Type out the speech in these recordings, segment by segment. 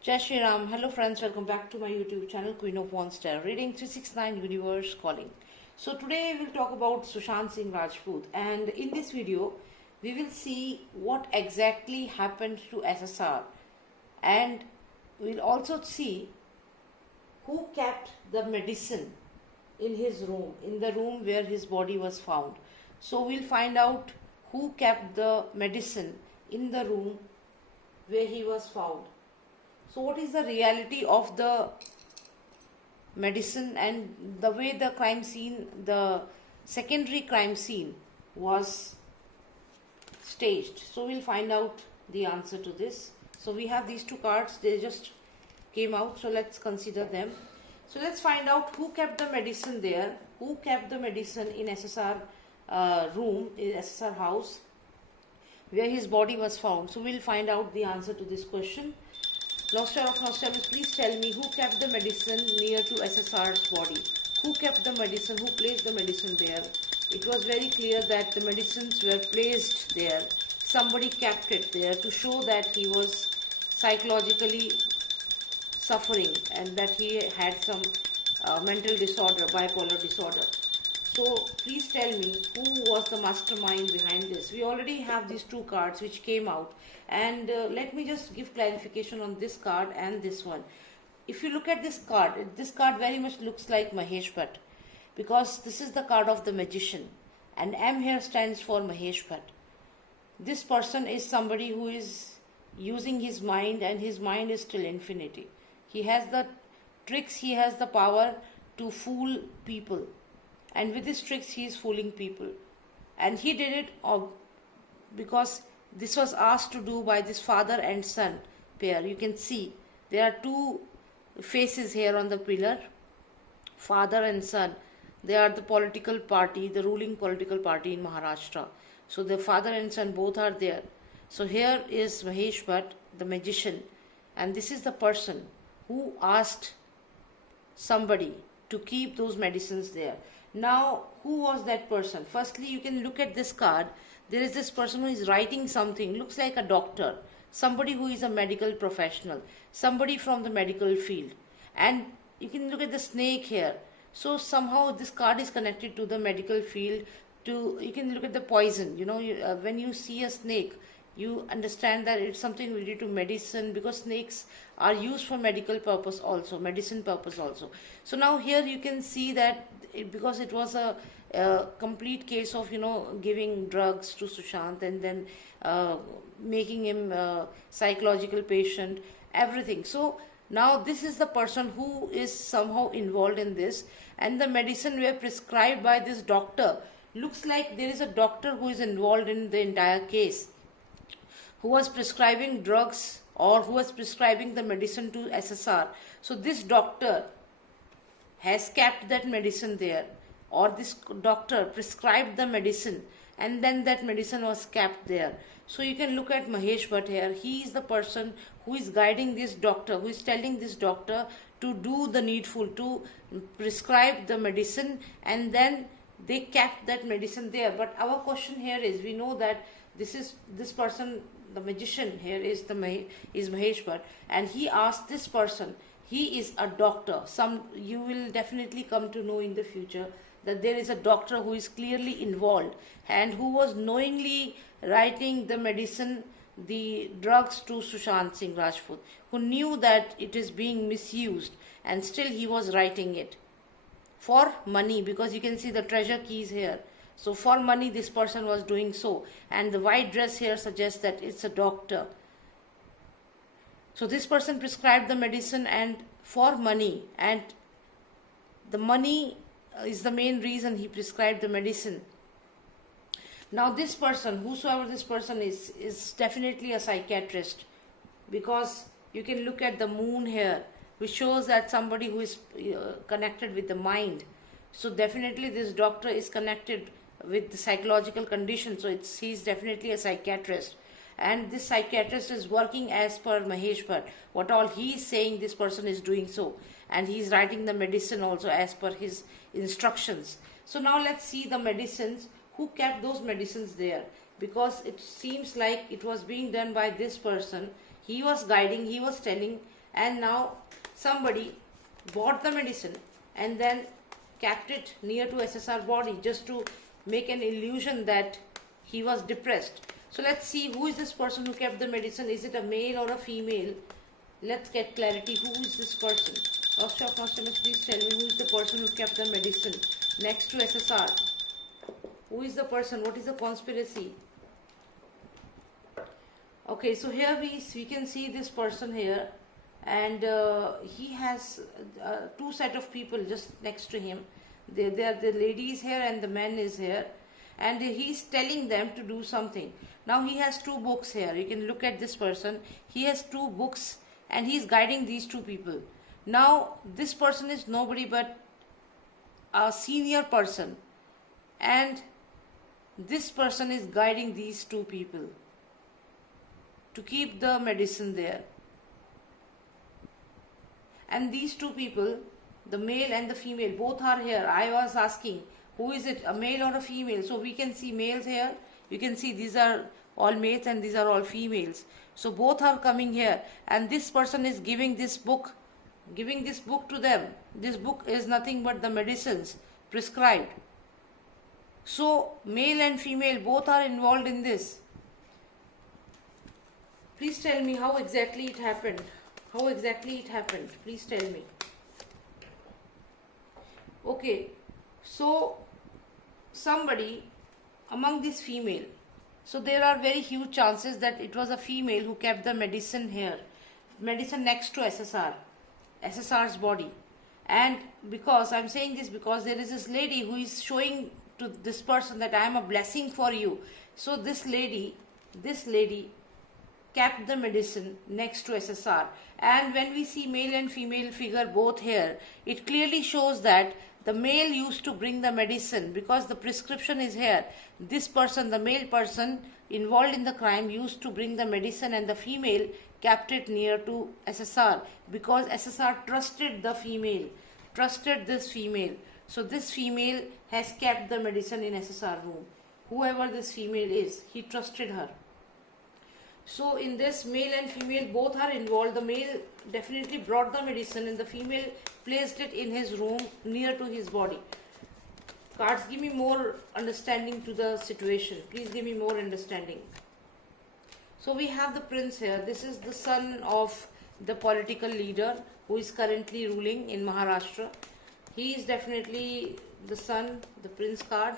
Jai Shri Ram. Hello friends, welcome back to my YouTube channel Queen of Monster Reading 369 Universe Calling. So today we'll talk about Sushant Singh Rajput, and in this video we will see what exactly happened to SSR, and we'll also see who kept the medicine in his room, in the room where his body was found. So we'll find out who kept the medicine in the room where he was found. So what is the reality of the medicine and the way the crime scene, the secondary crime scene was staged? So we'll find out the answer to this. So we have these two cards, they just came out, so let's consider them. So let's find out who kept the medicine there, who kept the medicine in SSR room, in SSR house, where his body was found. So we'll find out the answer to this question. Loster of Nostradamus, please tell me who kept the medicine near to SSR's body. Who kept the medicine? Who placed the medicine there? It was very clear that the medicines were placed there. Somebody kept it there to show that he was psychologically suffering and that he had some mental disorder, bipolar disorder. So please tell me who was the mastermind behind this. We already have these two cards which came out, and let me just give clarification on this card and this one. If you look at this card very much looks like Mahesh Bhatt, because this is the card of the magician, and M here stands for Mahesh Bhatt. This person is somebody who is using his mind, and his mind is till infinity. He has the tricks, he has the power to fool people, and with his tricks he is fooling people. And he did it because this was asked to do by this father and son pair. You can see there are two faces here on the pillar, father and son. They are the political party, the ruling political party in Maharashtra. So the father and son both are there. So here is Mahesh Bhatt, the magician, and this is the person who asked somebody to keep those medicines there. Now, who was that person? Firstly, you can look at this card. There is this person who is writing something, looks like a doctor, somebody who is a medical professional, somebody from the medical field. And you can look at the snake here. So somehow this card is connected to the medical field. You can look at the poison. When you see a snake, you understand that it's something related to medicine, because snakes are used for medical purpose also, medicine purpose also. So now here you can see that because it was a complete case of giving drugs to Sushant, and then making him a psychological patient, everything. So now this is the person who is somehow involved in this, and the medicine were prescribed by this doctor. Looks like there is a doctor who is involved in the entire case, who was prescribing drugs or who was prescribing the medicine to SSR. So this doctor has kept that medicine there, or this doctor prescribed the medicine and then that medicine was kept there. So you can look at Mahesh Bhatt here. He is the person who is guiding this doctor, who is telling this doctor to do the needful, to prescribe the medicine, and then they kept that medicine there. But our question here is, we know that this person, the magician here is Mahesh Bhatt, and he asked this person, he is a doctor. You will definitely come to know in the future that there is a doctor who is clearly involved and who was knowingly writing the medicine, the drugs to Sushant Singh Rajput, who knew that it is being misused, and still he was writing it for money, because you can see the treasure keys here. So for money this person was doing so, and the white dress here suggests that it's a doctor. So this person prescribed the medicine and for money, and the money is the main reason he prescribed the medicine. Now this person, whosoever this person is definitely a psychiatrist, because you can look at the moon here, which shows that somebody who is connected with the mind. So definitely this doctor is connected with the psychological condition. So he's definitely a psychiatrist. And this psychiatrist is working as per Mahesh Bhatt. What all he is saying, this person is doing so. And he is writing the medicine also as per his instructions. So now let's see the medicines. Who kept those medicines there? Because it seems like it was being done by this person. He was guiding, he was telling and now somebody bought the medicine and then kept it near to SSR body just to make an illusion that he was depressed. So let's see who is this person who kept the medicine. Is it a male or a female? Let's get clarity. Who is this person? Doctor of Nostradamus, please tell me who is the person who kept the medicine next to SSR. Who is the person? What is the conspiracy? Okay, so here we can see this person here, and he has two set of people just next to him. The lady is here and the man is here, and he's telling them to do something. Now he has two books here. You can look at this person. He has two books and he's guiding these two people. Now this person is nobody but a senior person, and this person is guiding these two people to keep the medicine there. And these two people, the male and the female, both are here. I was asking, who is it, a male or a female? So we can see males here. You can see these are all males and these are all females. So both are coming here, and this person is giving this book to them. This book is nothing but the medicines prescribed. So male and female both are involved in this. Please tell me how exactly it happened. How exactly it happened? Please tell me. Okay, so somebody among this female, so there are very huge chances that it was a female who kept the medicine here, medicine next to SSR's body. And because I'm saying this, because there is this lady who is showing to this person that I am a blessing for you. So this lady kept the medicine next to SSR. And when we see male and female figure both here, it clearly shows that the male used to bring the medicine because the prescription is here. This person, the male person involved in the crime, used to bring the medicine, and the female kept it near to SSR because SSR trusted the female, trusted this female. So this female has kept the medicine in SSR room. Whoever this female is, he trusted her. So in this, male and female both are involved. The male definitely brought the medicine and the female placed it in his room near to his body. Cards, give me more understanding to the situation. Please give me more understanding. So we have the prince here. This is the son of the political leader who is currently ruling in Maharashtra. He is definitely the son, the prince card.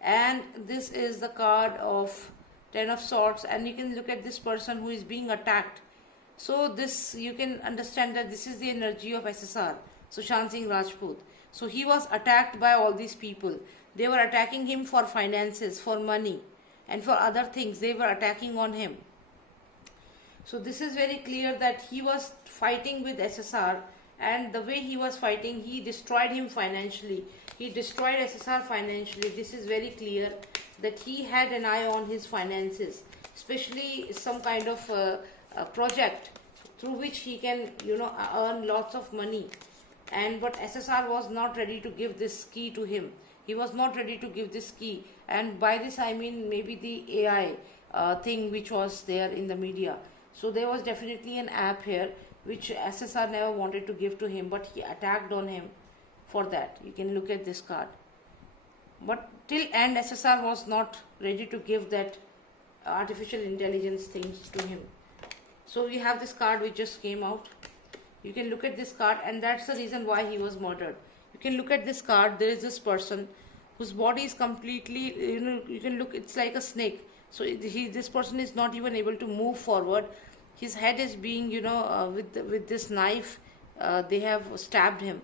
And this is the card of Ten of Swords, and you can look at this person who is being attacked. So this, you can understand that this is the energy of SSR, Sushant Singh Rajput. So he was attacked by all these people. They were attacking him for finances, for money, and for other things. They were attacking on him. So this is very clear that he was fighting with SSR, and the way he was fighting, he destroyed him financially. He destroyed SSR financially. This is very clear that he had an eye on his finances, especially some kind of a project through which he can, earn lots of money. But SSR was not ready to give this key to him. He was not ready to give this key. And by this I mean maybe the AI thing which was there in the media. So there was definitely an app here which SSR never wanted to give to him, but he attacked on him for that. You can look at this card. But till end, SSR was not ready to give that artificial intelligence things to him. So we have this card which just came out. You can look at this card, and that's the reason why he was murdered. You can look at this card. There is this person whose body is completely, you can look, it's like a snake. So this person is not even able to move forward. His head is being, with this knife, they have stabbed him.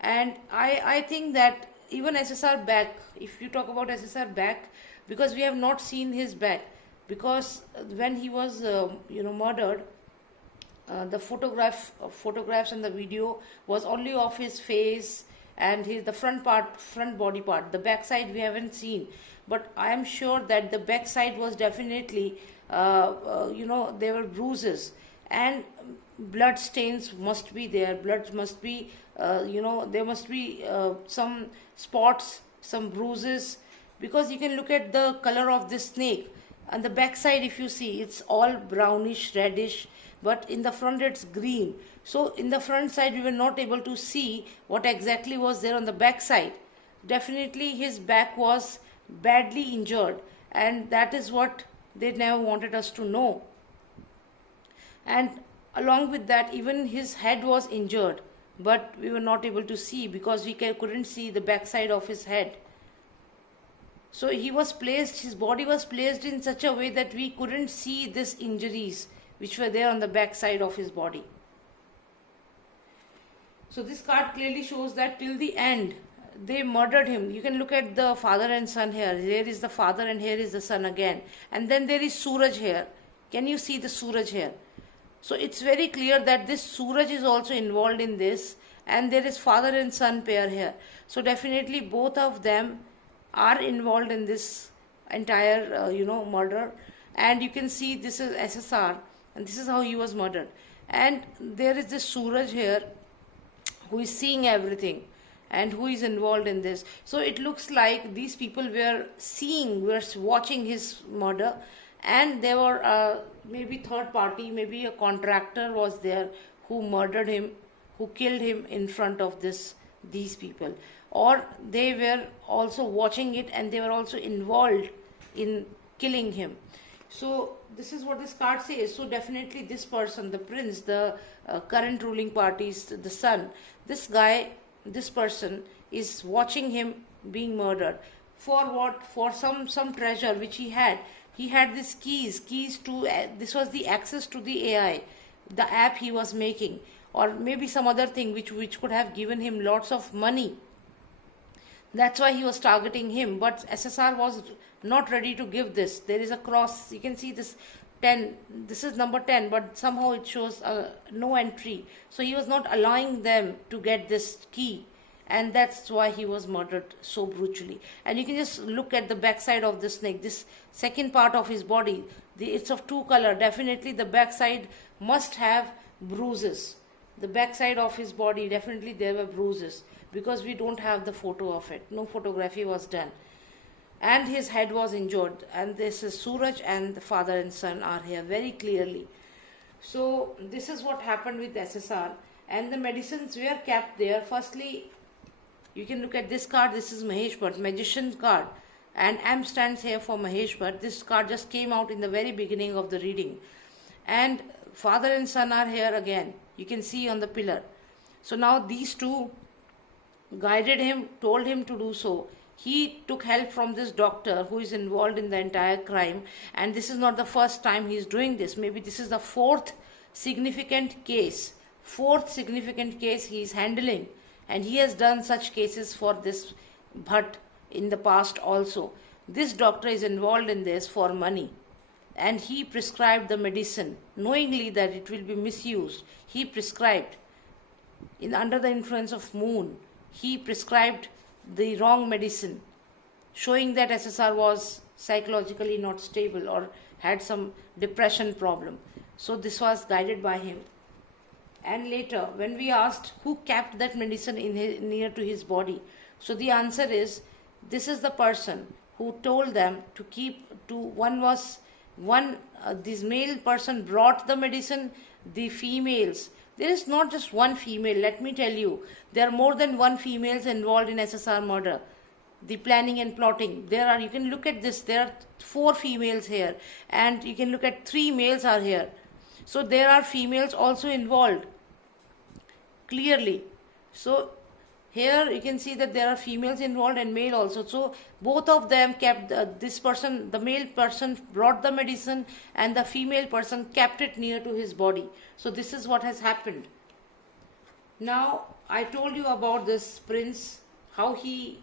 And I think that even SSR back, if you talk about SSR back, because we have not seen his back, because when he was murdered, the photographs and the video was only of his face and the front body part. The back side we haven't seen, but I am sure that the back side was definitely there were bruises and blood stains must be there. Blood must be there must be some spots, some bruises, because you can look at the color of this snake. On the back side, if you see, it's all brownish, reddish. but in the front it's green. So in the front side we were not able to see what exactly was there on the back side. Definitely his back was badly injured, and that is what they never wanted us to know. And along with that, even his head was injured, but we were not able to see because we couldn't see the backside of his head. So his body was placed in such a way that we couldn't see these injuries which were there on the backside of his body. So this card clearly shows that till the end they murdered him. You can look at the father and son here. Here is the father and here is the son again. And then there is Suraj here. Can you see the Suraj here? So it's very clear that this Suraj is also involved in this, and there is father and son pair here. So definitely both of them are involved in this entire murder. And you can see this is SSR, and this is how he was murdered. And there is this Suraj here who is seeing everything and who is involved in this. So it looks like these people were watching his murder, and there were maybe third party, maybe a contractor was there who murdered him, who killed him in front of these people, or they were also watching it and they were also involved in killing him. So this is what this card says. So definitely this person, the prince, the current ruling party's the son, this guy, this person is watching him being murdered. For what? For some treasure which he had. He had these keys to, this was the access to the AI, the app he was making, or maybe some other thing which could have given him lots of money. That's why he was targeting him, but SSR was not ready to give this. There is a cross, you can see this 10, this is number 10, but somehow it shows no entry. So he was not allowing them to get this key, and that's why he was murdered so brutally. And you can just look at the backside of the snake, this second part of his body, it's of two color. Definitely the backside must have bruises. The backside of his body, definitely there were bruises, because we don't have the photo of it. No photography was done. And his head was injured. And this is Suraj, and the father and son are here very clearly. So this is what happened with SSR. And the medicines were kept there. Firstly, you can look at this card. This is Mahesh Bhatt, magician card. And M stands here for Mahesh Bhatt. This card just came out in the very beginning of the reading. And father and son are here again. You can see on the pillar. So now these two guided him, told him to do so. He took help from this doctor who is involved in the entire crime. And this is not the first time he is doing this. Maybe this is the fourth significant case he is handling. And he has done such cases for this Bhatt in the past also. This doctor is involved in this for money. And he prescribed the medicine, knowingly that it will be misused. He prescribed, under the influence of moon, he prescribed the wrong medicine, showing that SSR was psychologically not stable or had some depression problem. So this was guided by him. And later, when we asked who kept that medicine near to his body, so the answer is, this is the person who told them to keep this male person brought the medicine, the females. There is not just one female, let me tell you. There are more than one females involved in SSR murder. The planning and plotting. You can look at this, there are 4 females here. And you can look at 3 males are here. So there are females also involved. Clearly. So here you can see that there are females involved and male also. So both of them kept this person, the male person brought the medicine and the female person kept it near to his body. So this is what has happened. Now I told you about this prince, how he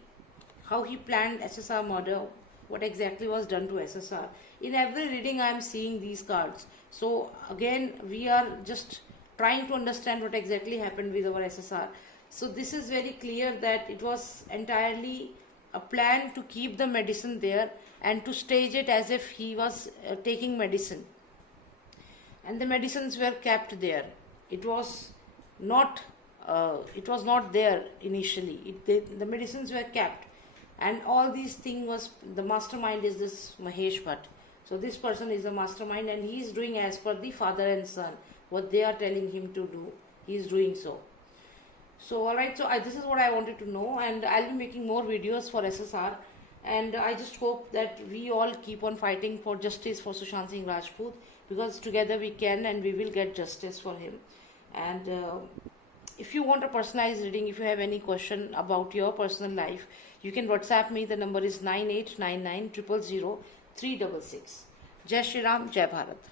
planned SSR murder, what exactly was done to SSR. In every reading I am seeing these cards. So again we are just trying to understand what exactly happened with our SSR. So this is very clear that it was entirely a plan to keep the medicine there and to stage it as if he was taking medicine. And the medicines were kept there. It was not there initially. The medicines were kept. And all these things the mastermind is this Mahesh Bhatt. So this person is the mastermind and he is doing as per the father and son. what they are telling him to do, he is doing so. So alright, so this is what I wanted to know, and I'll be making more videos for SSR, and I just hope that we all keep on fighting for justice for Sushant Singh Rajput, because together we can and we will get justice for him. And if you want a personalized reading, if you have any question about your personal life, you can WhatsApp me. The number is 9899 000 366. Jai Shri Ram, Jai Bharat.